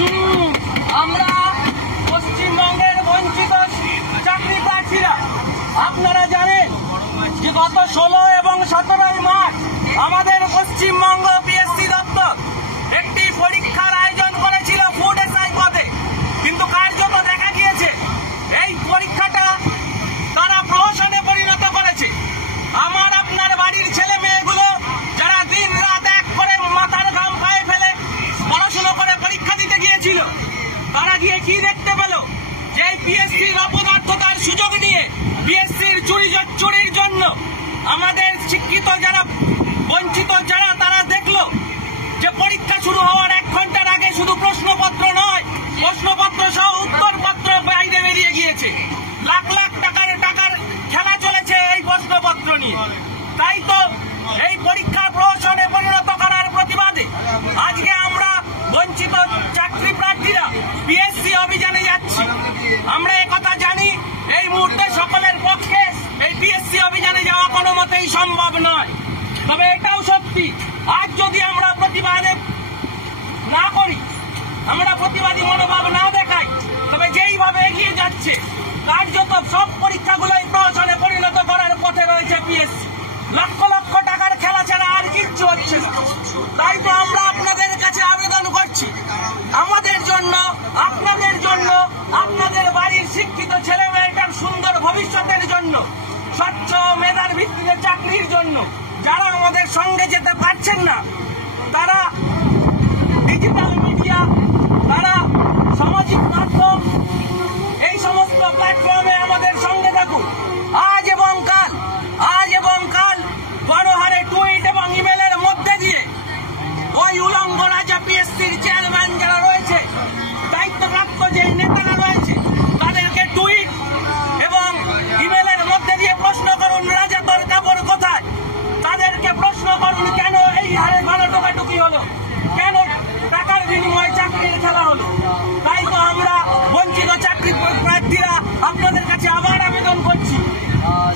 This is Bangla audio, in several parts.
শুনুন, আমরা পশ্চিমবঙ্গের বঞ্চিত চাকরি প্রার্থীরা আপনারা জানেন যে গত 16 এবং 17 মার্চ আমাদের পশ্চিমবঙ্গ পিএসসি দপ্তর একটি পরীক্ষার আয়োজন করেছিল ফুড এসআই পদে, কিন্তু কার্যত দেখা গিয়েছে এই পরীক্ষাটা তারা প্রহসনে পরিণত করেছে। আমার আপনার বাড়ির ছেলে মেয়েগুলো যারা দিন রাত এক করে মাথার ঘাম পায়ে ফেলে পড়াশুনো করে পরীক্ষা দিতে গিয়েছিল, তারা গিয়ে কি দেখতে পেল যে পিএসসির অপদার্থতার সুযোগ নিয়ে পিএসসির চুরির জন্য আমাদের শিক্ষিত যারা বঞ্চিত যারা তারা দেখলো যে পরীক্ষা শুরু হওয়ার 1 ঘন্টার আগে শুধু প্রশ্নপত্র নয়, প্রশ্নপত্র সহ উত্তরপত্র বাইরে বেরিয়ে গিয়েছে। লাখ লাখ টাকার খেলা চলেছে এই প্রশ্নপত্র নিয়ে। তাই তো এই পরীক্ষা প্রহসনে পরিণত করার প্রতিবাদে আজকে আমরা বঞ্চিত চাকরি প্রার্থীরা পিএসসি অভিযানে যাচ্ছি। আমরা একথা জানি এই মুহূর্তে সকলের পক্ষে এই পিএসসি অভিযানে যাওয়া কোনো মতেই সম্ভব নয়, তবে এটাও সত্যি আজ যদি আমরা প্রতিবাদে না করি, আমরা প্রতিবাদী মনোভাব না দেখাই, তবে যেইভাবে এগিয়ে যাচ্ছে কার্যত সব পরীক্ষাগুলোই প্রহসনে পরিণত করার পথে রয়েছে পিএসসি। লক্ষ লক্ষ টাকার খেলা ছাড়া আর কিচ্ছু হচ্ছে না। তাই তো আমরা আপনাদের কাছে আবেদন করছি, আমাদের জন্য, আপনাদের জন্য, আপনাদের বাড়ির শিক্ষিত ছেলে মেয়েটার সুন্দর ভবিষ্যতের জন্য, স্বচ্ছ মেধার ভিত্তিতে চাকরির জন্য যারা আমাদের সঙ্গে যেতে পারছেন না, তারা ডিজিটাল মিডিয়া, তারা সামাজিক মাধ্যম, এই সমস্ত প্ল্যাটফর্মে আমাদের সঙ্গে থাকুন। আজ এবং কাল বড় হারে টুইট এবং ইমেলের মধ্যে দিয়ে ওই উলঙ্গ রাজা পিএসসির চেয়ারম্যান যারা রয়েছে, দায়িত্বপ্রাপ্ত যে নেতারা রয়েছে, তাদেরকে টুইট এবং ইমেলের মধ্যে দিয়ে প্রশ্ন করুন, রাজা তোর কাপড় কোথায়? তাদেরকে প্রশ্ন করুন, কেন এই হারে ভালো টোকাটুকি হলো, কেন টাকার বিনিময়ে চাকরির খেলা হলো। তাই তো আমরা বঞ্চিত চাকরি প্রার্থীরা আপনাদের কাছে আবার আবেদন করছি,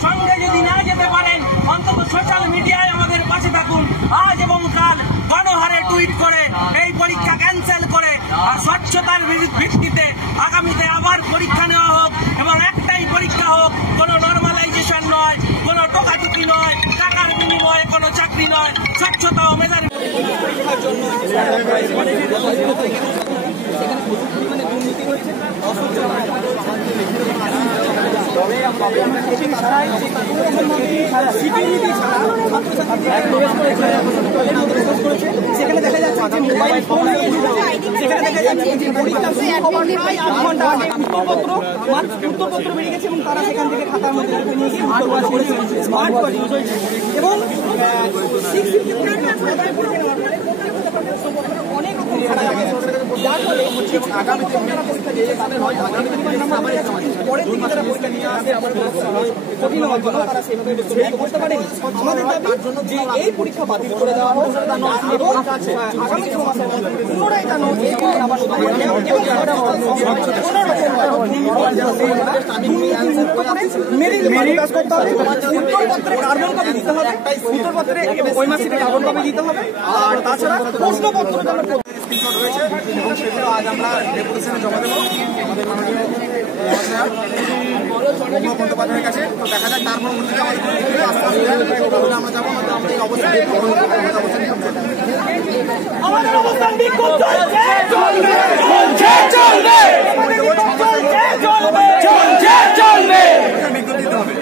সঙ্গে যদি না যেতে পারেন অন্তত সোশ্যাল মিডিয়ায় আমাদের পাশে থাকুন। আজ এবং কাল বড় হারে টুইট করে এই পরীক্ষা ক্যান্সেল করে আর স্বচ্ছতার ভিত্তিতে আগামীতে আবার পরীক্ষা নেওয়া হোক এবং একটাই পরীক্ষা হোক, কোনো নর্মালাইজেশন নয়, কোনো টোকাটুকি নয়, টাকার বিনিময়ে কোনো চাকরি নয়, স্বচ্ছতা ও মেধার পরীক্ষার জন্য সেখানে দেখা যাচ্ছে যে মোবাইল ফোন, সেখানে দেখা যাচ্ছে যে পরীক্ষা প্রায় 8 ঘন্টা আগে উত্তরপত্র বেরিয়ে গেছে এবং তারা সেখান থেকে খাতার মধ্যে স্মার্ট ওয়াচ এবং অনেক রকম যার ফলে আগামী পরের দিকে তারা পরীক্ষা নিয়ে আসে কঠিন হওয়ার জন্য তারা সেভাবে করতে পারেনি। আমাদের দাবি যে এই পরীক্ষা বাতিল করে দেওয়া হোক এবং আগামী 6 মাসের মধ্যে পুনরায় যেন উত্তরপত্রে কার্বন কপি দিতে হবে, উত্তরপত্রে বৈমাসিকে কার্বন কপি দিতে হবে, আর তাছাড়া প্রশ্নপত্র স্ক্রিনশট রয়েছে এবং সেগুলো আজ আমরা ডেপুটেশনে জমা দেবো আমাদের মাননীয় বন্দ্যোপাধ্যায়ের কাছে। তো দেখা যাক তার পরবর্তীতে আমাদের আমরা যাবো, আমাদের অবস্থান বিজ্ঞপ্তি দিতে হবে।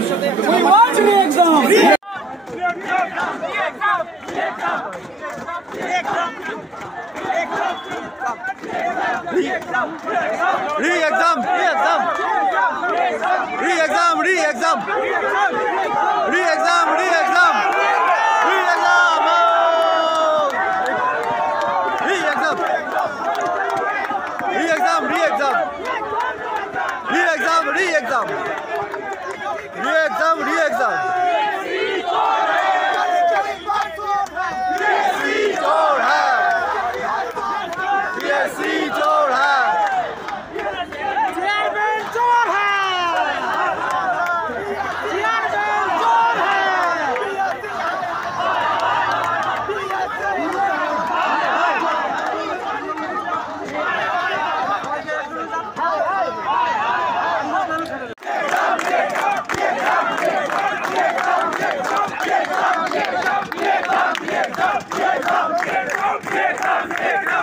Get up!